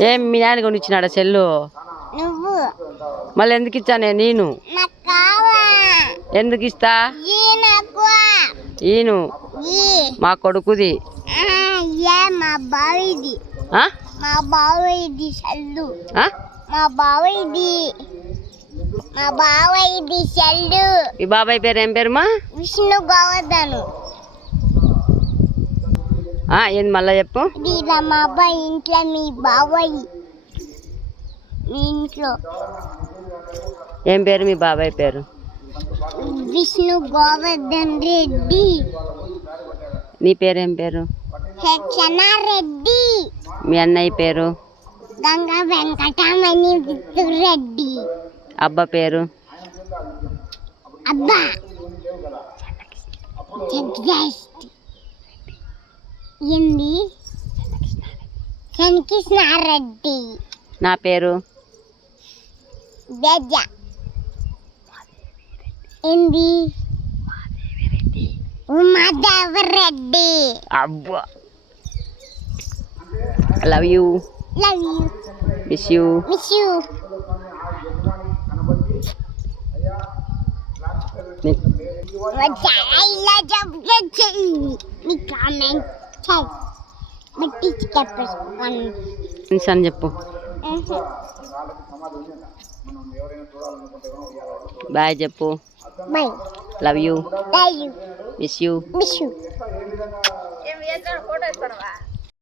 ఏం మీ నాన్న కొనిచ్చినాడా సెల్లు? నువ్వు. మళ్ళీ ఎందుకు ఇచ్చానే నేను? ఎందుకు ఇస్తా? ఈను? మా కొడుకుది. మా బావిది? మా బావిది చల్లు ఆ? మా బావిది. మా బావైది చల్లు ఈ బాబాయ్ పేరు ఏం పేరు మా? విష్ణు గోవర్ధను. ఏంది మళ్ళా చెప్పు? మా అబ్బాయి ఇంట్లో మీ బాబాయ్ మీ ఇంట్లో. ఏం పేరు? మీ బాబాయ్ పేరు? విష్ణు గోవర్ధన్ రెడ్డి. నీ పేరు ఏం పేరు రెడ్డి. మీ అన్నయ్య పేరు? గంగా వెంకటమణి రెడ్డి. అబ్బా పేరు? అబ్బా. ఏంది శనికృష్ణారెడ్డి నా పేరు? బెజ ఏంది ఉమాదేవరెడ్డి అబ్బా. Love you love you miss you miss you ఇలా చెప్తే చెయ్యి మీ కామెంట్ చెయ్యి బట్టి చెప్పేసుకోండి అని చెప్పు. బాయ్ చెప్పు. Bye love you love you miss you miss you